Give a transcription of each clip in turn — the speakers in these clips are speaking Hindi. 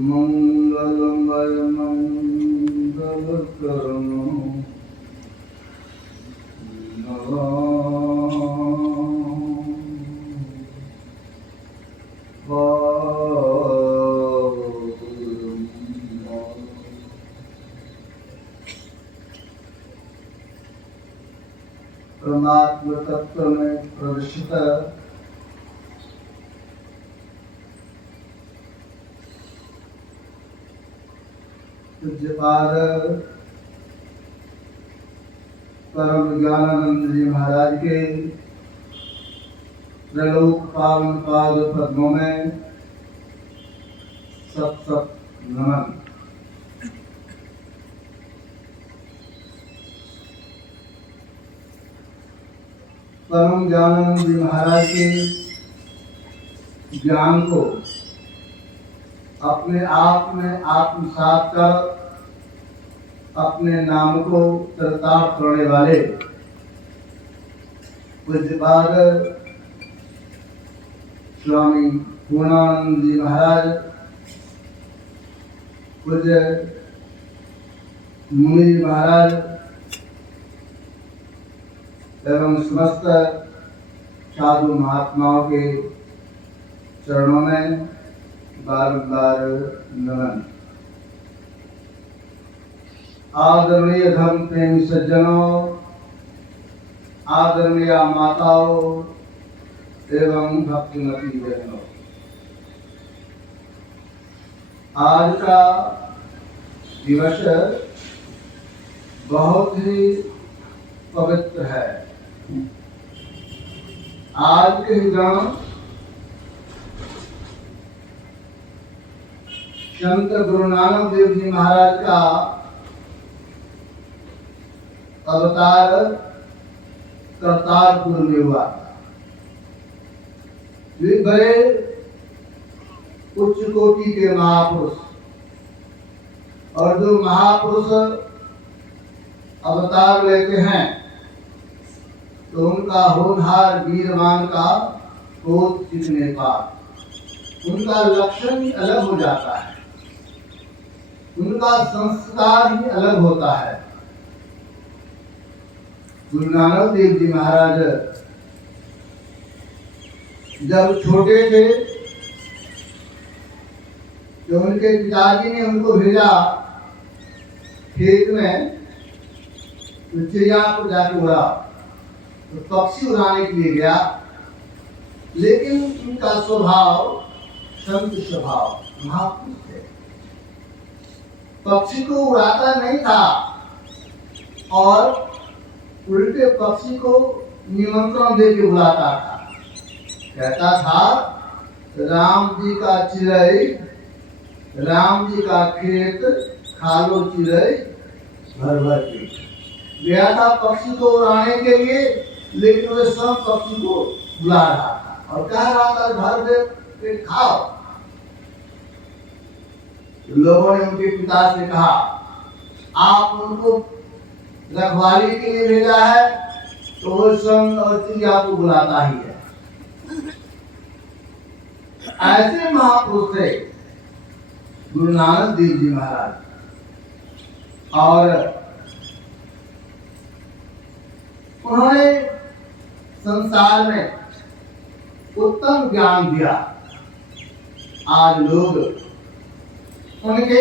मंगलमय मंगल करो परमात्म तत्व में प्रविष्ट पूज्यपाद परम ज्ञानानंद जी महाराज के त्रैलोक पावन पाद पद्मों में सत सत नमन। परम ज्ञानानंद जी महाराज के ज्ञान को अपने आप में आत्मसात कर अपने नाम को चरितार्थ करने वाले पूज्यपाद स्वामी पूर्णानंद जी महाराज, पूज्य मुनि जी महाराज एवं समस्त साधु महात्माओं के चरणों में बार-बार नमन। आदरणीय धर्म प्रेमी सज्जनों, आदरणीय माताओं एवं भक्तिमती बहनों, आज का दिवस बहुत ही पवित्र है। आज के दिन संत गुरु नानक देव जी महाराज का अवतार करतारपुर में हुआ। वे बड़े उच्च कोटि के महापुरुष, और जो महापुरुष अवतार लेते हैं तो उनका होनहार वीरवान का क्रोध कितने का, उनका लक्षण ही अलग हो जाता है, उनका संस्कार ही अलग होता है। गुरु नानक देव जी महाराज जब छोटे थे तो उनके पिताजी ने उनको भेजा खेत में तो चिड़िया को जाके उड़ा, तो पक्षी उड़ाने के लिए गया, लेकिन उनका स्वभाव संत स्वभाव, महापुरुष थे। पक्षी को उड़ाता नहीं था और उल्टे पक्षी को निमंत्रण दे के बुलाता था। कहता था राम जी का चिड़ै, राम जी का खेत खा लो चिड़ै भर भर के। गया था पक्षी को उड़ाने के लिए, लेकिन वे सब पक्षी को बुला रहा था और कह रहा था भर पे खाओ। लोगों ने उनके पिता से कहा आप उनको रखवाली के लिए भेजा है तो वो स्वयं और चिड़िया को बुलाता ही है। ऐसे महापुरुष थे गुरु नानक देव जी महाराज, और उन्होंने संसार में उत्तम ज्ञान दिया। आज लोग उनके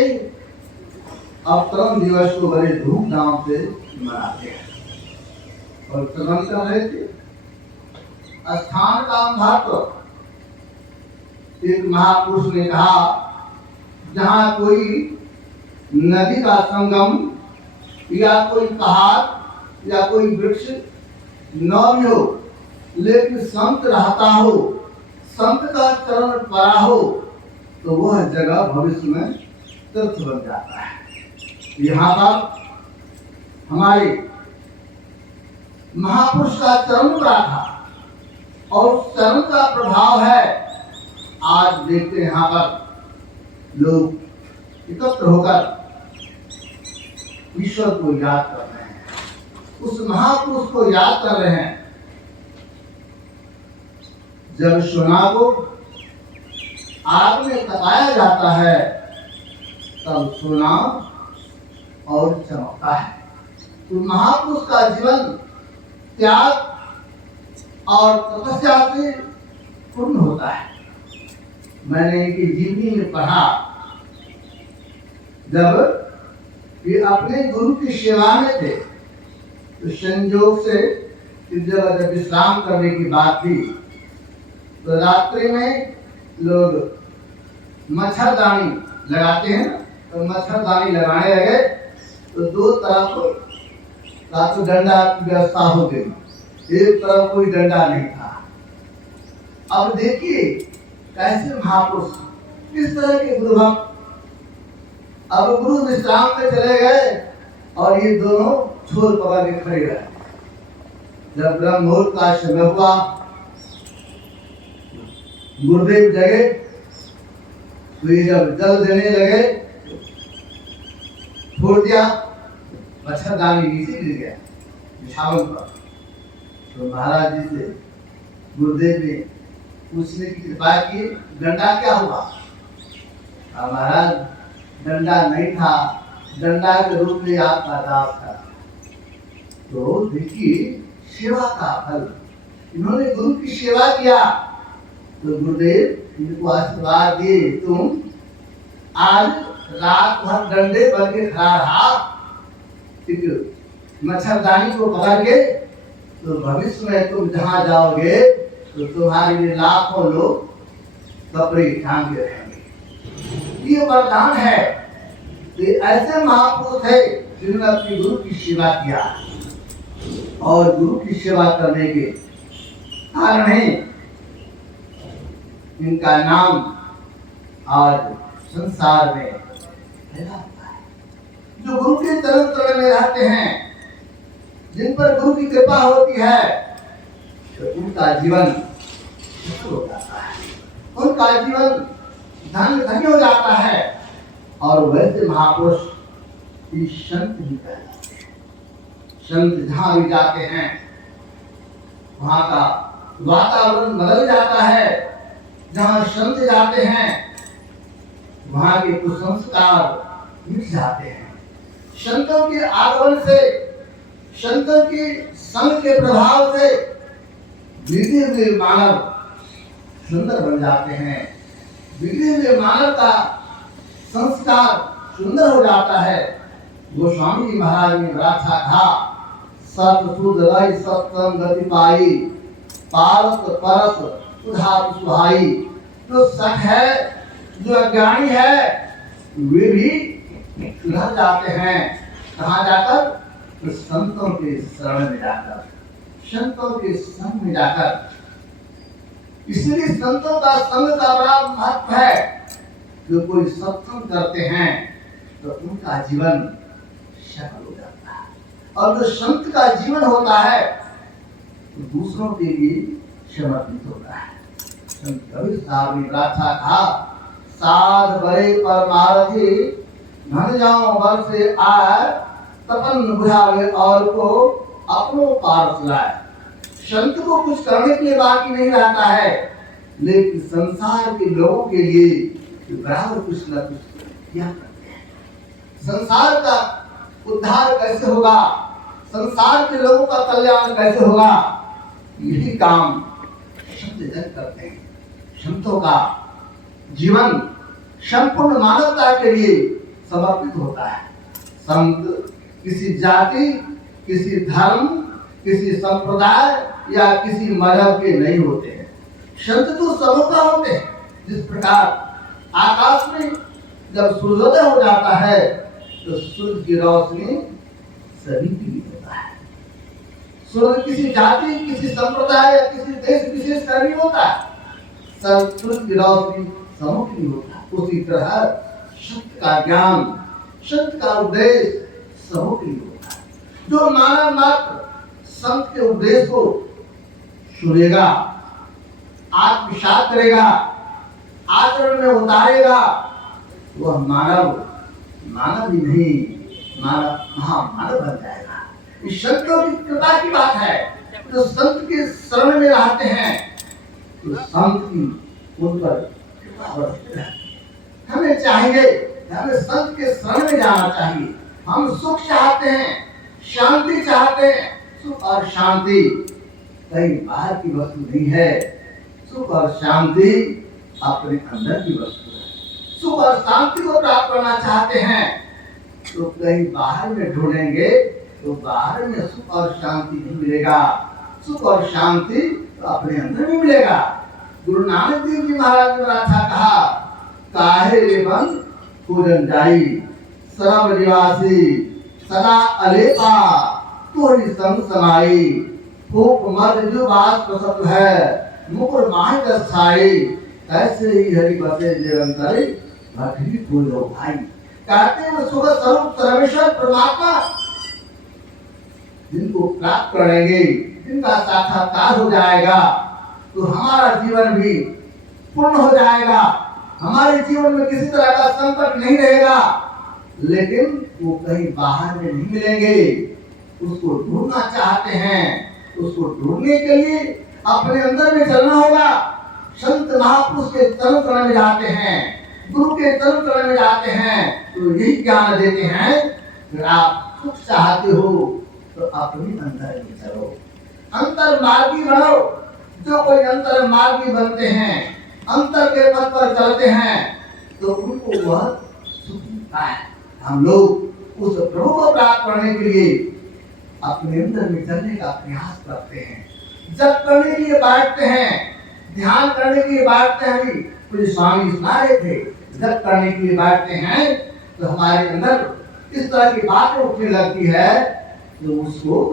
अवतरण दिवस को बड़े धूमधाम से मनाते हैं और श्रवण कर रहे थे। स्थान का महत्व, एक महापुरुष ने कहा जहाँ कोई नदी का संगम या कोई पहाड़ या कोई वृक्ष न भी हो, लेकिन संत रहता हो, संत का चरण पड़ा हो, तो वह जगह भविष्य में तीर्थ बन जाता है। यहाँ पर हमारे महापुरुष का चरण पड़ा था और चरण का प्रभाव है। आज देखते हैं यहाँ पर लोग एकत्र होकर ईश्वर को याद कर रहे हैं, उस महापुरुष को याद कर रहे हैं। जब सोना को आग में तपाया जाता है तब सोना और चमकता है। तो महापुरुष का जीवन त्याग और तपस्या से पूर्ण होता है। मैंने इनकी जीवनी में पढ़ा, जब ये अपने गुरु की सेवा में थे तो संयोग से जब विश्राम करने की बात थी तो रात्रि में लोग मच्छरदानी लगाते हैं, तो मच्छरदानी लगाने लगे तो दो तरफ का तो डंडा की व्यवस्था हो गई, एक तरफ कोई डंडा नहीं था। अब देखिए कैसे महापुरुष किस तरह के गुरु भक्त। अब गुरु विश्राम में चले गए और ये दोनों छोर पकड़ के खड़े रहे। जब ब्रह्म मुहूर्त का समय हुआ, गुरुदेव जगे तो ये जब जल देने लगे, छोड़ दिया, मच्छरदानी नीचे गिर गया बिछावन पर। तो महाराज जी से गुरुदेव ने पूछने की कृपा की, डंडा क्या हुआ? महाराज डंडा नहीं था, डंडा के रूप में आपका दास था। तो देखिए सेवा का फल, इन्होंने गुरु की सेवा किया तो गुरुदेव इनको आशीर्वाद दिए, तुम आज रात भर डंडे बन के खड़ा रहा, मच्छरदानी को पकड़ के, तो भविष्य में तुम जहाँ जाओगे तो तुम्हारे लिए लाखों लोग कपड़े टांगे रहेंगे। ये वरदान है। तो ऐसे महापुरुष है जिन्होंने अपनी गुरु की सेवा किया और गुरु की सेवा करने के कारण ही इनका नाम आज संसार में फैला हुआ है। जो गुरु के चरण चरण में रहते हैं, जिन पर गुरु की कृपा होती है, तो उनका जीवन सफल हो जाता है, उनका जीवन धन्य हो जाता है। और वैसे महापुरुष संत भी कहलाते हैं। संत जहाँ भी जाते हैं वहाँ का वातावरण बदल जाता है। जहाँ संत जाते हैं वहाँ के कुसंस्कार मिट जाते हैं। संतों के आगमन से, संतों के संग के प्रभाव से बिगड़े हुए मानव सुंदर बन जाते हैं। बिगड़े हुए मानव का संस्कार सुंदर हो जाता है। गोस्वामी जी महाराज ने राधा था, सत सुध रही सत्संग गति पाई, पारस परस उधार सुहाई। जो सत है, जो अज्ञानी है, वे भी सुधर जाते हैं। कहाँ जाकर? तो संतों के शरण में जाकर, संतों के संग में जाकर। इसलिए संतों का संग का बड़ा महत्व है। जो कोई सत्संग करते हैं तो उनका जीवन सफल हो जाता है। और जो संत का जीवन होता है तो दूसरों के लिए समर्पित होता है। संत कबीर साहब ने प्रार्थना था, साध बड़े परमारथी धन जाओ बर से आए, तपन बुझावे और को अपनों पारस लाए। संत को कुछ करने के लिए बाकी नहीं रहता है, लेकिन संसार के लोगों के लिए बराबर कुछ न कुछ किया करते हैं। संसार का उद्धार कैसे होगा, संसार के लोगों का कल्याण कैसे होगा, यही काम संत जन करते हैं। संतों का जीवन संपूर्ण मानवता के लिए समर्पित होता है। संत किसी जाति, किसी धर्म, किसी संप्रदाय या किसी मजहब के नहीं होते हैं। संत तो सबका होते हैं। जिस प्रकार आकाश में जब सूर्योदय हो जाता है तो सूर्य की रोशनी सभी के लिए होता है। सूर्य किसी जाति, किसी संप्रदाय या किसी देश विशेष का नहीं होता है। सब सूर्य की रोशनी सबों के लिए होता है। उसी तरह सत्य का ज्ञान, सत्य का उपदेश सबों के लिए होता है। जो मानव मात्र संत के उपदेश को सुनेगा, आत्मसात करेगा, आचरण में उतारेगा, वह मानव ही नहीं, महामानव बन जाएगा। इस संतों की कृपा की बात है। जो संत के शरण में रहते हैं तो संत की उन पर कृपा बरसती है। हमें चाहिए, हमें संत के शरण में जाना चाहिए। हम सुख चाहते हैं, शांति चाहते हैं। सुख और शांति कहीं बाहर की वस्तु नहीं है। सुख और शांति अपने अंदर की वस्तु है। सुख और शांति को प्राप्त करना चाहते हैं तो कहीं बाहर में ढूंढेंगे तो बाहर में सुख और शांति नहीं मिलेगा। सुख और शांति तो अपने अंदर नहीं मिलेगा। गुरु नानक देव जी महाराज ने बड़ा अच्छा कहा, काहे रेवन पूजन जाई सर्व निवासी सदा अलेपा तोरी संग समाई फूक मर्द जो बात प्रसन्न है मुकुर माह दर्शाई ऐसे ही हरि बसे निरंतरी भक्ति फूलो भाई। कहते हैं सुख स्वरूप सर्वेश्वर परमात्मा जिनको प्राप्त करेंगे, जिनका साक्षात्कार हो जाएगा तो हमारा जीवन भी पूर्ण हो जाएगा। हमारे जीवन में किसी तरह का संकट नहीं रहेगा। लेकिन वो कहीं बाहर में नहीं मिलेंगे। उसको ढूंढना चाहते हैं, उसको ढूंढने के लिए अपने अंदर में चलना होगा। संत महापुरुष के चरण करण में जाते हैं, गुरु के चरण करण में जाते हैं तो यही ज्ञान देते हैं कि आप सुख चाहते हो तो अपने अंदर में चलो, अंतर मार्गी बनो। जो कोई अंतर मार्गी बनते हैं, अंतर के पथ पर चलते हैं तो उनको वह सुख मिलता है। हम लोग उस प्रभु को प्राप्त करने के लिए अपने अंदर में चलने का प्रयास करते हैं। जप करने के लिए बैठते हैं, ध्यान करने के लिए बैठते हैं। अभी कुछ स्वामी सुना रहे थे, जप करने के लिए बैठते हैं तो हमारे अंदर इस तरह की बातें उठने लगती है तो उसको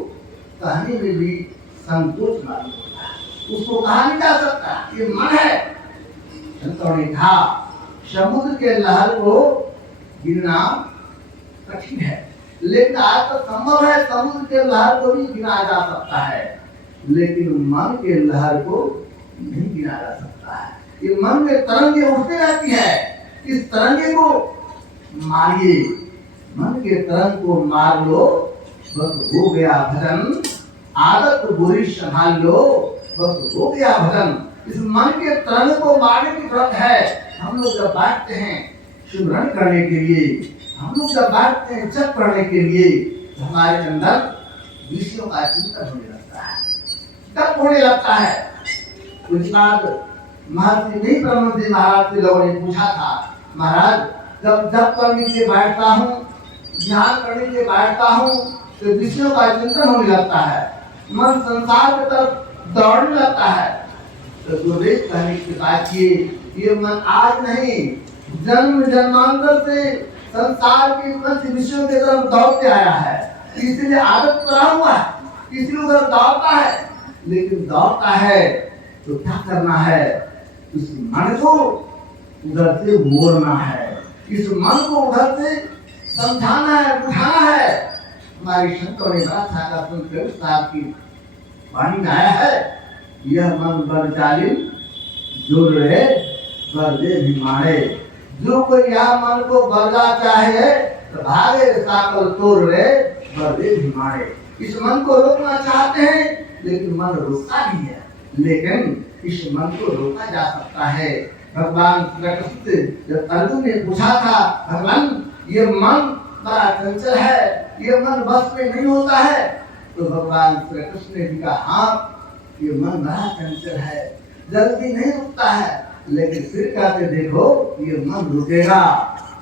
कहने में भी संकोच मालूम होता है। उसको कहा नहीं जा सकता, ये मन है। संतों ने कहा समुद्र के लहर को गिनना कठिन है, लेकिन आज तो संभव है समुद्र के लहर को भी गिना जा सकता है, लेकिन मन के लहर को नहीं गिना जा सकता है। ये मन में तरंगे उठती रहती है, इस तरंगे को मारिए, मन के तरंग को मार लो बस हो गया भजन। आदत बुरी संभाल लो बस हो गया भजन। इस मन के तरंग को मारने की जरूरत है। हम लोग जब बैठते हैं सुमरन करने के लिए, हम लोग जब बैठते हैं जप करने के लिए तो हमारे अंदर विषयों का चिंतन होने लगता है, तप होने लगता है। कुछ बात महर्षि नहीं ब्रह्म जी महाराज से लोगों ने पूछा था, महाराज जब जप करने के लिए बैठता हूँ, ध्यान करने के लिए बैठता हूँ तो विषयों का चिंतन होने लगता है, मन संसार की तरफ दौड़ने लगता है। तो गुरुदेव कहने की बात ये मन आज नहीं, जन्म जन्मांतर से संसार के पंच विषयों की तरफ दौड़ते आया है, इसलिए आदत करा हुआ है, इसलिए उधर दौड़ता है। लेकिन दौड़ता है तो क्या करना है, इस मन को उधर से मोड़ना है, इस मन को उधर से समझाना है, उठाना है। हमारी संतों ने बड़ा अच्छा सुनकर साहब की वाणी में आया है, यह मन बर जालिम जोड़ रहे बरदे भी मारे। जो कोई यह मन को बरदा चाहे तो भागे साकल तोड़ रहे बरदे भी मारे। इस मन को रोकना चाहते हैं लेकिन मन रोकता नहीं है, लेकिन इस मन को रोका जा सकता है। भगवान श्री कृष्ण जब अर्जुन ने पूछा था, भगवान ये मन बड़ा चंचल है, ये मन बस में नहीं होता है, तो भगवान श्री कृष्ण ने भी कहा हाँ ये मन बड़ा चंचल है, जल्दी नहीं रुकता है, लेकिन फिर कहते देखो ये मन रुकेगा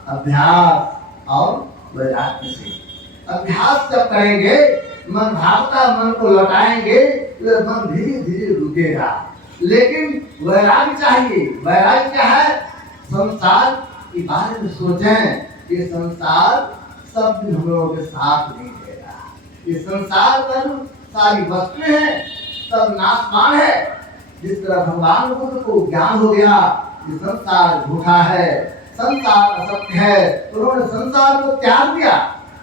अभ्यास और वैराग्य से। अभ्यास जब करेंगे, मन भागता मन को लौटाएंगे तो मन धीरे धीरे रुकेगा। लेकिन वैराग्य चाहिए। वैराग्य क्या है, संसार के बारे में सोचें, ये संसार सब दिन हम लोगों के साथ नहीं रहेगा। ये संसार पर सारी वस्तुएं हैं, सब नाशवान है। जिस तरह भगवान बुद्ध को ज्ञान हो गया कि संसार झूठा है, संसार असत्य है, तो उन्होंने संसार को त्याग दिया।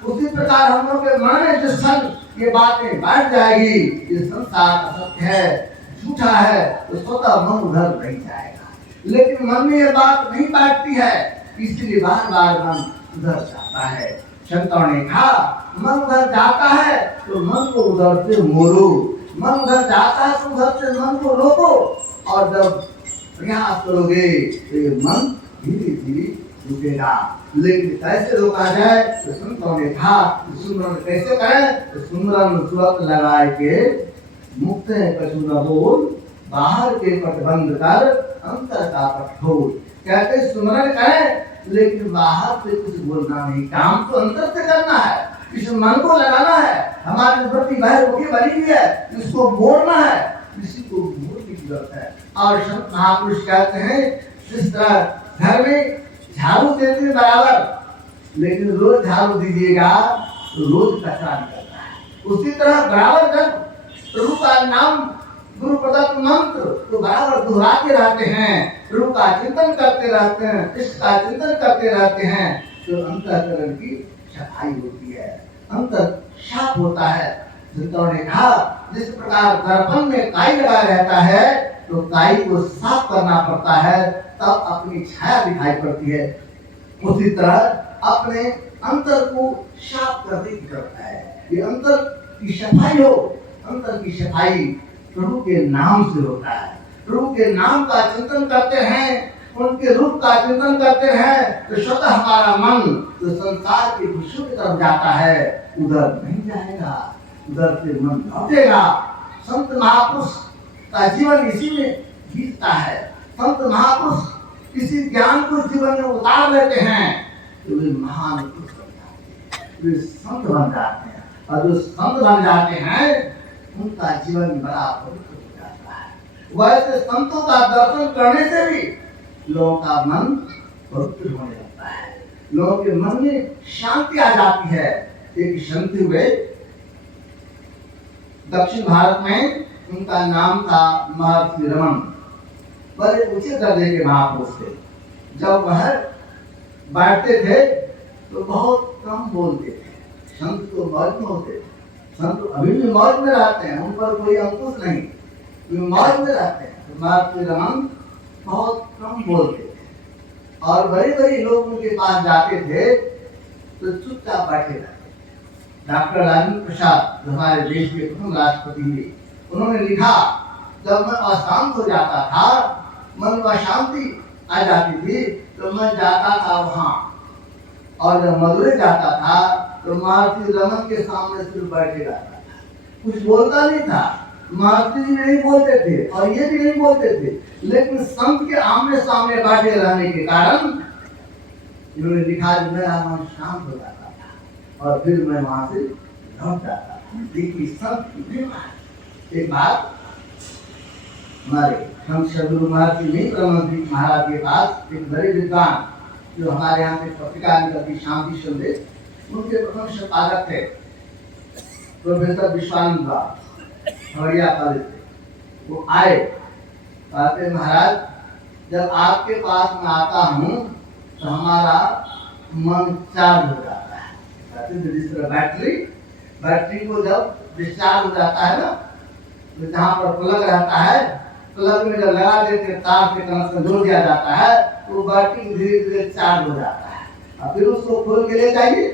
उसी प्रकार हम लोग के मन में जिस क्षण ये बातें बैठ जाएगी, ये संसार असत्य है, झूठा है, तो स्वतः मन उधर नहीं जाएगा। लेकिन मन में ये बात नहीं बैठती है, इसलिए बार बार मन उधर जाता है। संतों ने कहा मन उधर जाता है तो मन को उधर से मोड़ो, मन उधर जाता है तो उधर से मन को रोको और जब प्रयास करोगे तो ये मन धीरे धीरे रुकेगा। लेकिन कैसे रोका जाए तो संतों ने कहा सुमरन कैसे करें, तो सुमरन सुरत लगाए के मुक्त है कछु न बोल, बाहर के पट बंद कर अंतर का पट खोल। कहते सुमरन करें लेकिन बाहर से कुछ बोलना नहीं, काम तो अंदर से करना है, इस मन को लगाना है। हमारी वृत्ति बाहर होके बनी हुई है, इसको मोड़ना है, किसी को मोड़ने की जरूरत है। और संत महापुरुष कहते हैं जिस तरह घर में झाड़ू देते बराबर, लेकिन रोज झाड़ू दीजिएगा तो रोज कचरा निकलता है। उसी तरह बराबर जब प्रभु का नाम गुरु प्रदत्त मंत्र तो बराबर दोहराते रहते हैं, प्रभु का चिंतन करते रहते हैं, इष्ट का चिंतन करते रहते हैं, तो अंतःकरण की सफाई होती है, अंतर साफ होता है। संतों ने कहा जिस प्रकार दर्पण में काई लगा रहता है तो काई को साफ करना पड़ता है, तब अपनी छाया दिखाई पड़ती है। उसी तरह अपने अंतर को साफ करने की जरूरत है। ये अंतर की सफाई हो, अंतर की सफाई प्रभु के नाम से होता है। प्रभु के नाम का चिंतन करते हैं, उनके रूप का चिंतन करते हैं तो स्वतः हमारा मन जो संसार की खुशियों की तरफ जाता है उधर नहीं जाएगा, उधर से मन लौटेगा। संत महापुरुष का जीवन इसी में बीतता है। संत महापुरुष इसी ज्ञान को जीवन में उतार लेते हैं तो वे महान पुरुष बन जाते हैं, वे संत बन जाते हैं। और जो संत बन जाते हैं उनका जीवन बड़ा पवित्र हो जाता है। वैसे संतों का दर्शन करने से भी लोगों का मन पवित्र होने लगता है, लोगों के मन में शांति आ जाती है। एक संत हुए दक्षिण भारत में, उनका नाम था महर्षि रमन, बड़े ऊंचे दर्जे के महापुरुष थे। जब वह बैठते थे तो बहुत कम बोलते थे, संत तो मौज में होते थे, संत अभी भी मौज में रहते हैं, उन पर कोई अंकुश नहीं, वे मौज में रहते हैं। तो महर्षि रमन बहुत कम बोलते थे और बड़े बड़े लोग उनके पास जाते थे तो चुपचाप बैठे रहते। डॉक्टर राजेंद्र प्रसाद जो हमारे देश के प्रथम राष्ट्रपति थे, उन्होंने लिखा जब मैं अशांत हो जाता था, मन में अशांति आ जाती थी तो मैं जाता था वहाँ, और जब मदुरै जाता था तो महर्षि रमन के सामने सिर्फ बैठे रहता था, कुछ बोलता नहीं था। महर्षि जी नहीं बोलते थे और ये भी नहीं बोलते थे, लेकिन संत के आमने सामने बैठे रहने के कारण इन्होंने लिखा कि मेरा मन शांत हो जाता था और फिर मैं वहां से लौट जाता था। देखिए संत कितने महान। एक बात हमारे हम सदगुरु महर्षि मित्र रमन जी महाराज के पास एक बड़े विद्वान जो हमारे यहाँ पे पत्रिका निकलती शांति संदेश, उनके प्रथम संपादक थे प्रोफेसर विश्वानंद खगड़िया कॉलेज से। वो आए, कहते महाराज जब आपके पास मैं आता हूँ तो हमारा मन चार्ज हो जाता है। कहते जिस तरह बैटरी को जब डिस्चार्ज हो जाता है ना, तो जहाँ पर प्लग रहता है, प्लग में जब लगा देते तार से कनेक्शन जोड़ दिया जाता है तो बैटरी धीरे धीरे चार्ज हो जाता है। और फिर उसको खोल के ले जाइए,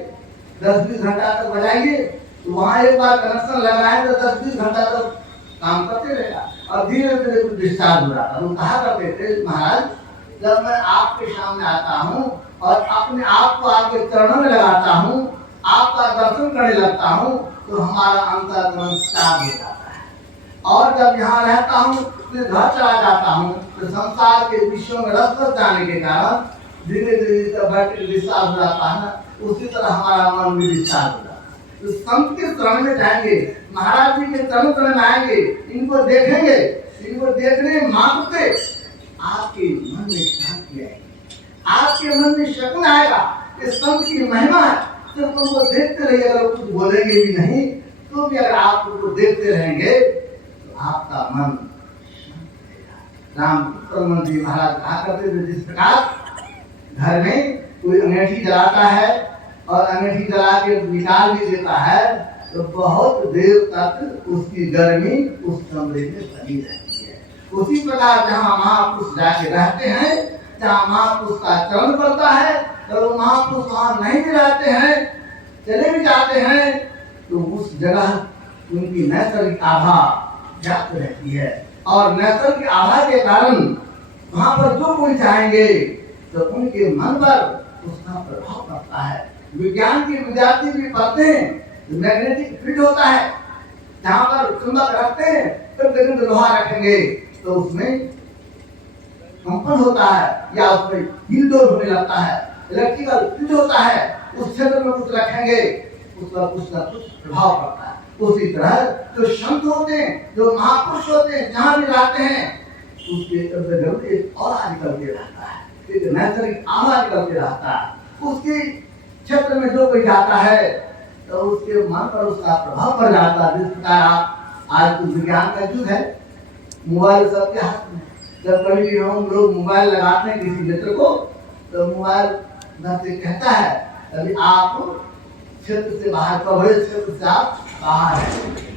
10-20 घंटा तक बजाएंगे तो वहाँ एक बार कनेक्शन लगाए तो 10-20 घंटा तक काम करते रहेगा और धीरे धीरे डिस्चार्ज हो जाता है। वो कहा करते थे महाराज जब मैं आपके सामने आता हूँ और अपने आप को आपके चरणों में लगाता हूँ, आपका दर्शन करने लगता हूँ तो हमारा अंतर्मन चार्ज हो जाता है। और जब यहाँ रहता हूँ फिर घर चला जाता हूँ तो संसार के विषयों में रस जाने के कारण धीरे धीरे बैटरी डिस्चार्ज हो जाता है ना, उसी तरह हमारा मन भी डिस्चार्ज हो जाता है। तो संत के शरण में जाएंगे, महाराज जी के चरण में आएंगे, इनको देखेंगे, इनको देखने मांगते आपके मन में शांति आएगी, आपके मन में शक्ति आएगा। इस संत की महिमा है, सिर्फ उनको देखते रहिए, अगर कुछ बोलेंगे भी नहीं तो भी अगर आप उनको देखते रहेंगे तो आपका मन राम जी महाराज कहा करते थे जिस प्रकार घर में कोई अंगीठी जलाता है और अंगीठी जला के निकाल भी देता है तो बहुत देर तक उसकी गर्मी उस कमरे में बनी रहती है। उसी प्रकार जहाँ महापुरुष जाके रहते हैं, जहाँ महापुरुष का चरण पड़ता है, तो वो महापुरुष वहाँ नहीं भी रहते हैं, चले भी जाते हैं तो उस जगह उनकी नैसर्गिक आभा जात रहती है। और नेचर की आभा के कारण वहां पर जो कोई जाएंगे तो उनके मन पर उसका प्रभाव पड़ता है। विज्ञान के विद्यार्थी भी पढ़ते हैं, मैग्नेटिक फील्ड होता है, जहां पर चुंबक रखते हैं फिर लोहा रखेंगे तो उसमें कंपन होता है या उसमें हिलडोल होने लगता है। इलेक्ट्रिकल फील्ड होता है, उस क्षेत्र में कुछ रखेंगे उसका कुछ ना कुछ प्रभाव पड़ता है। उसी तरह जो संत होते हैं, जो महापुरुष होते हैं, जहां भी जाते हैं उसके इर्द-गिर्द एक ऑरा निकलते रहता है, एक नैसर्गिक आभा निकलते रहता है। उसके क्षेत्र में जो कोई जाता है तो उसके मन पर उसका प्रभाव पड़ जाता है। जिस प्रकार आप आज तो विज्ञान का युग है, मोबाइल सबके हाथ में। जब कभी भी हम लोग मोबाइल लगाते हैं किसी मित्र को तो मोबाइल से कहता है अभी आप क्षेत्र से बाहर, कवरेज क्षेत्र से आप बाहर है,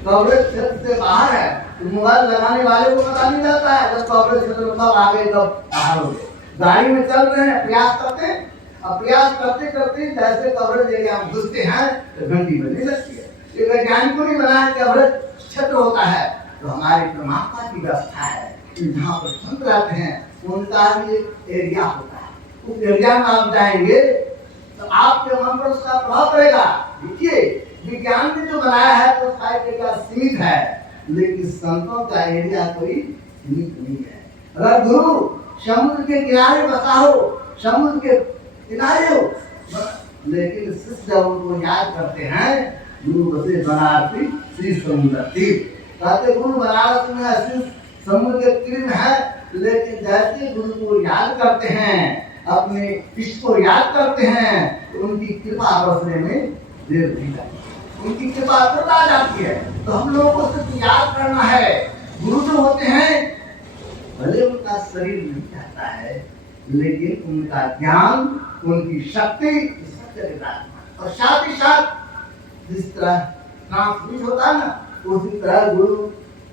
कवरेज क्षेत्र से बाहर है। तो मोबाइल लगाने वाले को पता नहीं लगता है जब कवरेज क्षेत्र में कब आ गए कब बाहर हो गए। गाड़ी में चल रहे हैं, प्रयास करते हैं, अब प्रयास करते करते जैसे कवरेज एरिया हम घुसते हैं तो घंटी बजने लगती है। ये वैज्ञानिकों ने बनाया कवरेज क्षेत्र होता है। तो हमारे परमात्मा की व्यवस्था है कि जहाँ पर संत रहते हैं उनका भी एक एरिया होता है। उस एरिया में आप जाएंगे तो आपके मन पर उसका प्रभाव पड़ेगा। देखिए विज्ञान ने जो बनाया है तो शायद एरिया सीमित है, लेकिन संतों का एरिया कोई सीमित नहीं है। अगर गुरु समुद्र के किनारे बसा हो, समुद्र के किनारे हो, लेकिन शिष्य जब उनको याद करते हैं गुरु बसे बनारसी श्री समुद्र तीर, कहते गुरु बनारस में है, समुद्र के तीर में है, लेकिन जैसे गुरु को याद करते हैं, अपने इष्ट को याद करते हैं तो उनकी कृपा बरसने में देर नहीं लगती, उनकी कृपा तुरंत आ जाती है। तो हम लोगों को सिर्फ याद करना है। गुरु जो होते हैं भले उनका शरीर नहीं कहता है, लेकिन उनका ज्ञान, उनकी शक्ति सब जगह है। और साथ ही साथ जिस तरह ट्रांसमिट होता है ना, उसी तरह गुरु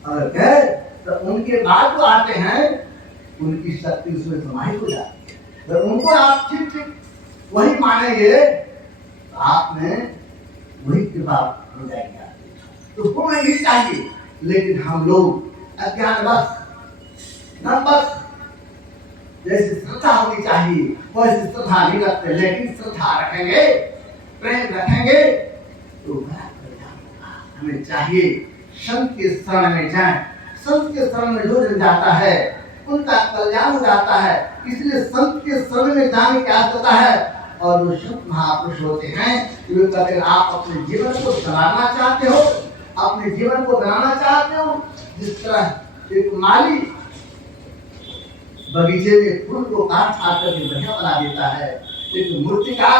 अगर कहे तो उनके बाद जो आते हैं उनकी शक्ति उसमें समाहित हो जाती है। तो उनको आप ठीक ठीक वही मानेंगे तो आपने वही कृपा हो जाएगी। तो उसको नहीं चाहिए, लेकिन हम लोग अज्ञानवश बस जैसे श्रद्धा होनी चाहिए वैसे श्रद्धा नहीं रखते, लेकिन श्रद्धा रखेंगे, प्रेम रखेंगे तो बड़ा कल्याण होगा। हमें चाहिए संत के शरण में जाएं। संत के शरण में जो जन जाता है उनका कल्याण हो जाता है। इसलिए संत के शरण में जाने की आवश्यकता है। और जो संत महापुरुष होते हैं वे कहते हैं आप अपने जीवन को संवारना चाहते हो, अपने जीवन को बनाना चाहते हो, जिस तरह एक माली बगीचे में फूल को काट छाट करके बढ़िया बना देता है, एक मूर्तिकार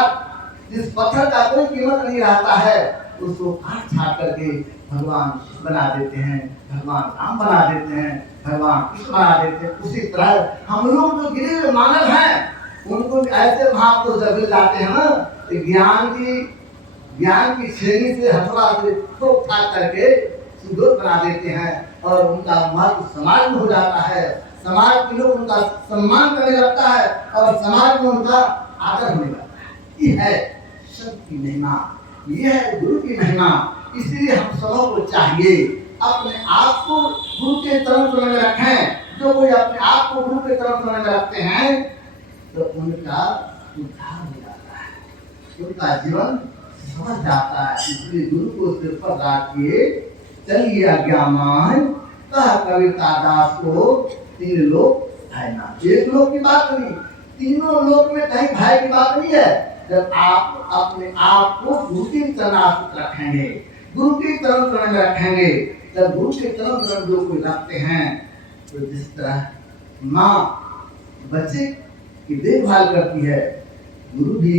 जिस पत्थर का कोई कीमत नहीं रहता है उसको काट छाट करके भगवान बना देते हैं, भगवान राम बना देते हैं, भगवान कृष्ण बना देते हैं। उसी तरह हम लोग जो गिरे हुए मानव हैं उनको ऐसे महापुरुष जब मिल जाते हैं ना तो ज्ञान की श्रेणी से हथवा से ठोक ठाक करके सुदूर बना देते हैं और उनका महत्व समाज में हो जाता है। समाज के लोग उनका सम्मान करने लगता है और समाज में उनका आदर होने लगता है। ये है संत की महिमा, ये है गुरु की महिमा। इसलिए हम सबों को चाहिए अपने आप को गुरु के चरण में रखें। जो कोई अपने आप को गुरु के चरण में रखते हैं तो उनका उद्धार हो जाता है, उनका जीवन समझ जाता है। इसलिए गुरु को सिर पर रखिए चलिए अज्ञामान कह कविता दास को तीन लोग भाई ना। एक लोग की बात नहीं, तीनों लोग में कहीं भाई की बात नहीं है। जब आप अपने आप को गुरु के चरणाश्रित रखेंगे, गुरु के चरण में रखेंगे, जब गुरु के चरण जो कोई रखते हैं तो जिस तरह माँ बच्चे की देखभाल करती है, गुरु भी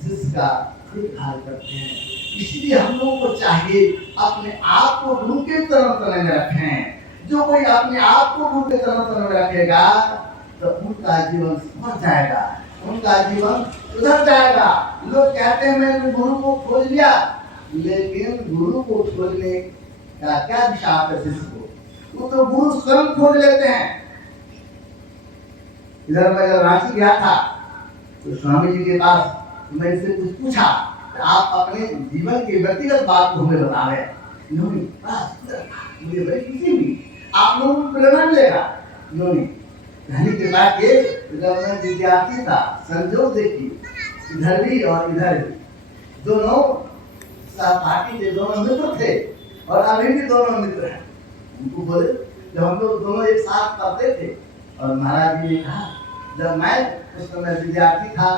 शिष्य का देखभाल करते हैं। इसलिए हम लोगों को चाहिए अपने आप को गुरु के चरण में रखें। जो कोई अपने आप को गुरु के चरण में रखेगा तो उनका जीवन समझ जाएगा, उनका जीवन सुधर जाएगा। लोग कहते हैं मैंने गुरु को खोज लिया, लेकिन गुरु को खोजने का क्या विशाल है शिष्य को? वो तो गुरु स्वयं खोज लेते हैं। इधर मैं जब रांची गया था तो स्वामी जी के पास मैं इनसे कुछ पूछा, आप अपने जीवन की व्यक्तिगत बात को हमें बता रहे हैं। मुझे बड़ी खुशी हुई। आप लोगों को प्रेरणा मिलेगा। इन्होंने कहने के बाद के जब मैं विद्यार्थी था, संजोग देखिए इधर भी और इधर भी दोनों सहपाठी थे, दोनों मित्र थे और अभी भी दोनों मित्र हैं। उनको बोले जब हम लोग दोनों एक साथ पढ़ते थे और महाराज जी ने कहा जब मैं उस समय विद्यार्थी था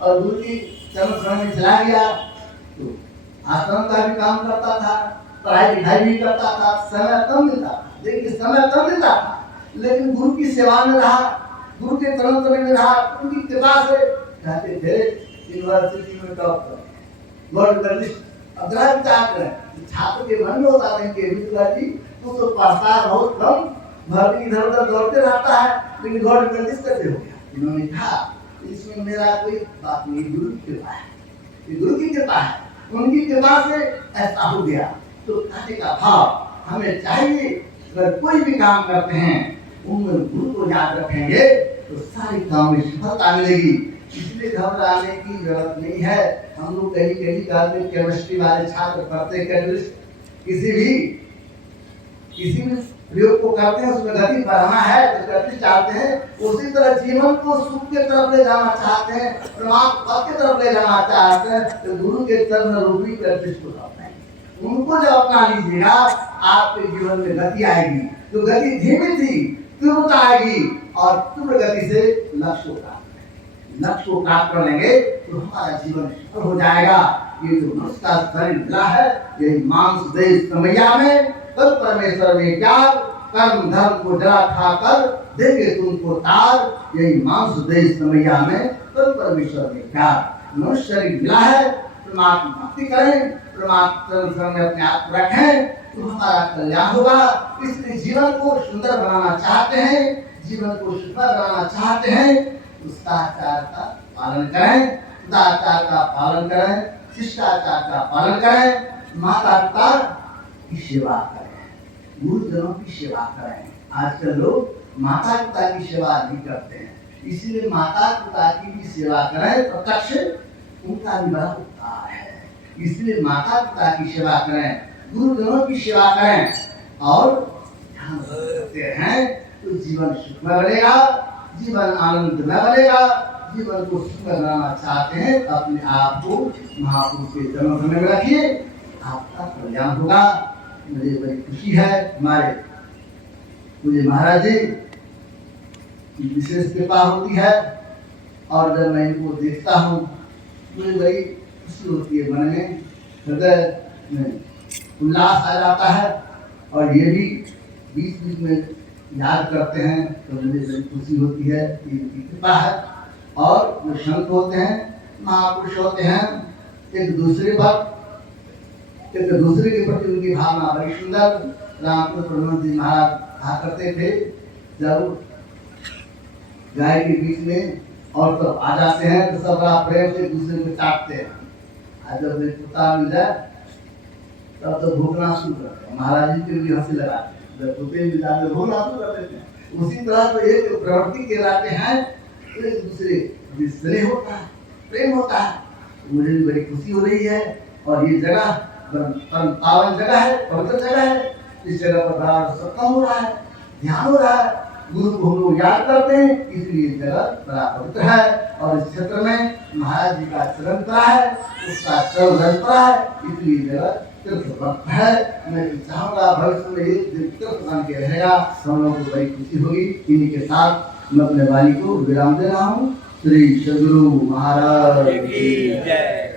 और गुरु की चरण शरण में चला गया तो आश्रम का भी काम करता था, पढ़ाई लिखाई भी करता था, समय कम मिलता था, लेकिन समय कम मिलता था लेकिन गुरु की सेवा में रहा, गुरु के चरण शरण में रहा। उनकी कृपा से कहते थे यूनिवर्सिटी में टॉप कर वर्ल्ड मेडलिस्ट। अब जरा विचार करें छात्र के मन में होता है कि जी तो पढ़ता है बहुत कम, भर्ती इधर उधर दौड़ते रहता है लेकिन वर्ल्ड मेडलिस्ट कैसे हो गया। इन्होंने कहा इसमें मेरा कोई बात नहीं, गुरु की कृपा है, ये गुरु की कृपा है, उनकी कृपा से ऐसा हो गया। तो कहने का भाव हमें चाहिए अगर कोई भी काम करते हैं उनमें गुरु को याद रखेंगे तो सारे काम में सफलता मिलेगी। इसलिए घबराने की जरूरत नहीं है। हम लोग कहीं कहीं कहते केमिस्ट्री वाले छात्र पढ़ते केमिस्ट किसी भी प्रयोग को करते हैं उसमें गति बढ़ाना है तो गति चाहते हैं, उसी तरह जीवन को सुख के तरफ ले जाना चाहते हैं, परमात्मा पद के तरफ ले जाना चाहते हैं तो गुरु के चरण रूपी प्रैक्टिस को अपनाएं। उनको जब अपना लीजिएगा आपके जीवन में गति आएगी। तो गति धीमी थी तीव्रता आएगी और तीव्र गति से लक्ष्य को प्राप्त कर लेंगे तो हमारा जीवन सफल हो जाएगा। ये जो मनुष्य का शरीर मिला है यही मांस देश समैया में कल परमेश्वर में प्यार कर्म धर्म को जरा खाकर देंगे तुमको तार। यही मांस देश समैया में कल परमेश्वर में प्यार। मनुष्य शरीर मिला है, परमात्मा भक्ति करें, परमात्मा में अपने आप को रखें तो हमारा कल्याण होगा। इसलिए जीवन को सुंदर बनाना चाहते हैं, जीवन को सुखद बनाना चाहते हैं, शिष्टाचार का पालन करें, सदाचार का पालन करें, शिष्टाचार का पालन करें, माता पिता की सेवा करें, गुरुजनों की सेवा करें। आजकल लोग माता पिता की सेवा नहीं करते हैं, इसलिए माता पिता की भी सेवा करें। प्रत्यक्ष उनका भी बड़ा उपकार है, इसलिए माता पिता की सेवा करें, गुरुजनों की सेवा करें और ध्यान रखते हैं तो जीवन सुखमय बनेगा, जीवन आनंद में बनेगा। जीवन को सुखमय बनाना चाहते हैं अपने आप को महापुरुष के चरणों में रखिए, आपका कल्याण होगा। मुझे बड़ी खुशी है हमारे मुझे महाराज जी की विशेष कृपा होती है और जब मैं इनको देखता हूँ मुझे बड़ी खुशी होती है, मन में हृदय में उल्लास आ जाता है और ये भी बीच बीच में याद करते हैं तो मुझे बड़ी खुशी होती है कि इनकी कृपा है। और जो संत होते हैं महापुरुष होते हैं एक दूसरे के प्रति उनकी भावना बड़ी सुंदर। रामकृष्ण परमहंस जी महाराज कहा करते थे जब गाय के बीच में और सब आ जाते हैं तो सब बड़ा प्रेम से एक दूसरे को चाटते हैं, आज जब कुत्ता मिल जाए तब तो भूखना शुरू करते हैं। महाराज जी के भी हंसी लगाते हैं, जब कुत्ते मिल जाते भूखना शुरू कर देते हैं। उसी तरह तो एक प्रवृत्ति के लाते हैं तो एक दूसरे स्नेह होता है, प्रेम होता है। मुझे भी बड़ी खुशी हो रही है और ये जगह पावन जगह है, पवित्र जगह है। इस जगह पर बड़ा सत्संग हो रहा है, ध्यान हो रहा है, गुरु को हम लोग याद करते हैं, इसलिए जगह बड़ा पवित्र है। और इस क्षेत्र में महाराज जी का चरण पड़ा है, उसका चरण पड़ा है, इसलिए जगह तीर्थ है। मैं चाहूँगा भविष्य में एक दिन तीर्थ बन के रहेगा, हम लोगों को बड़ी खुशी होगी। इन्हीं के साथ मैं अपने वाणी को विराम दे रहा हूँ। श्री सद्गुरु महाराज की जय।